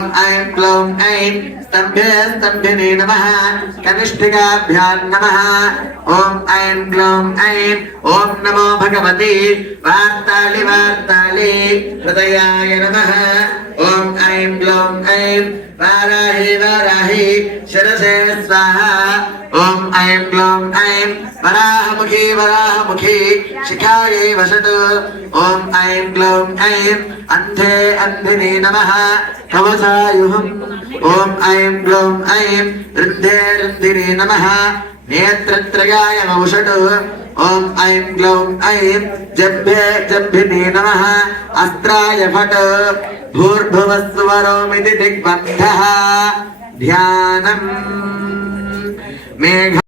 ऐं क्लौं ऐं स्तम्भे स्तम्भिने नमः कनिष्ठिकाभ्यां नमः ॐ ऐं क्लौं ऐं ॐ नमो भगवते वार्तालि वार्तालि हृदयाय नमः ॐ ऐं क्लौं ऐं वाराहि वाराहि शिरसे स्वाहा ॐ ऐं क्लौं ऐं वराहमुखी वराहमुखी शिखायै वसतु ॐ ऐं क्लौं ऐं अन्धे अन्धिने नमः कवसायुहम् ॐ ऐं क्लौं ऐं रुन्धे रुन्धिने नमः नेत्रत्रयाय वषटु ॐ ऐं क्लौं ऐं जम्भे जम्भिने नमः अस्त्राय फट् भूर्भुवस्वरोमिति दिग्बन्धः ध्यानम् मेघ